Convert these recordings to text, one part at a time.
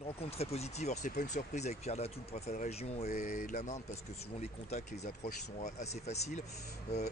Une rencontre très positive, alors c'est pas une surprise avec Pierre Datou, le préfet de région et de la Marne, parce que souvent les contacts, les approches sont assez faciles.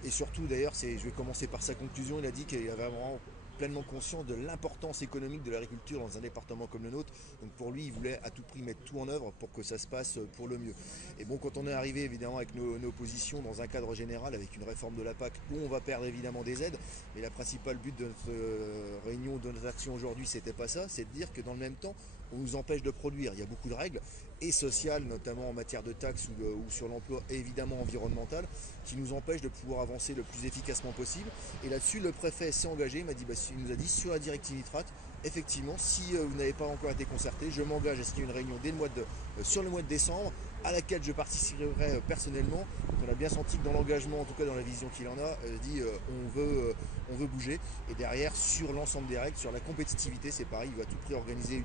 Et surtout d'ailleurs, je vais commencer par sa conclusion, il a dit qu'il avait vraiment pleinement conscience de l'importance économique de l'agriculture dans un département comme le nôtre. Donc pour lui, il voulait à tout prix mettre tout en œuvre pour que ça se passe pour le mieux. Et bon, quand on est arrivé évidemment avec nos positions dans un cadre général, avec une réforme de la PAC où on va perdre évidemment des aides, mais la principale but de notre réunion, de notre action aujourd'hui, c'était pas ça, c'est de dire que dans le même temps, on nous empêche de produire. Il y a beaucoup de règles, et sociales, notamment en matière de taxes ou sur l'emploi, et évidemment environnementales, qui nous empêchent de pouvoir avancer le plus efficacement possible. Et là-dessus, le préfet s'est engagé, il nous a dit sur la directive nitrate, effectivement, si vous n'avez pas encore été concerté, je m'engage à signer une réunion sur le mois de décembre, à laquelle je participerai personnellement. Donc on a bien senti que dans l'engagement, en tout cas dans la vision qu'il en a, dit on veut bouger. Et derrière, sur l'ensemble des règles, sur la compétitivité, c'est pareil, il va à tout prix organiser une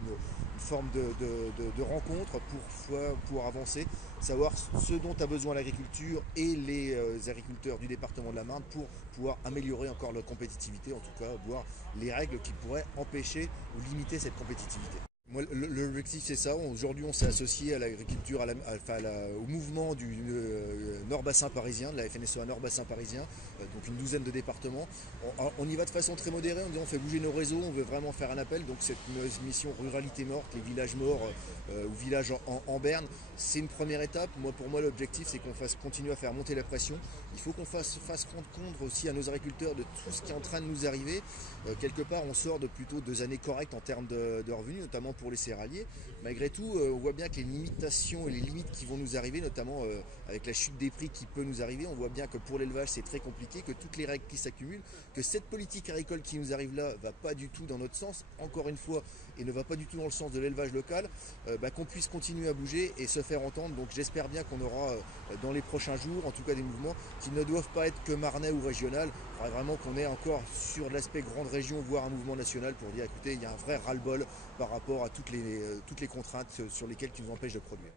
forme de rencontre pour pouvoir avancer, savoir ce dont a besoin l'agriculture et les agriculteurs du département de la Marne pour pouvoir améliorer encore leur compétitivité, en tout cas voir les règles qui pourraient empêcher ou limiter cette compétitivité. Moi, l'objectif, c'est ça. Aujourd'hui, on s'est associé à l'agriculture, au mouvement du Nord-Bassin parisien, de la FNSEA Nord-Bassin parisien, donc une douzaine de départements. On y va de façon très modérée, on fait bouger nos réseaux, on veut vraiment faire un appel. Donc cette mission Ruralité morte, les villages morts ou villages en berne, c'est une première étape. Pour moi, l'objectif, c'est qu'on fasse continuer à faire monter la pression. Il faut qu'on fasse rendre compte aussi à nos agriculteurs de tout ce qui est en train de nous arriver. Quelque part, on sort de plutôt 2 années correctes en termes de revenus, notamment pour les céréaliers. Malgré tout, on voit bien que les limitations et les limites qui vont nous arriver, notamment avec la chute des prix qui peut nous arriver, on voit bien que pour l'élevage, c'est très compliqué, que toutes les règles qui s'accumulent, que cette politique agricole qui nous arrive là va pas du tout dans notre sens, encore une fois, et ne va pas du tout dans le sens de l'élevage local, qu'on puisse continuer à bouger et se faire entendre. Donc j'espère bien qu'on aura dans les prochains jours, en tout cas des mouvements qui ne doivent pas être que marnais ou régional. Il faudrait vraiment qu'on ait encore sur l'aspect grande région, voire un mouvement national pour dire écoutez, il y a un vrai ras-le-bol par rapport à toutes les contraintes sur lesquelles qui nous empêchent de produire.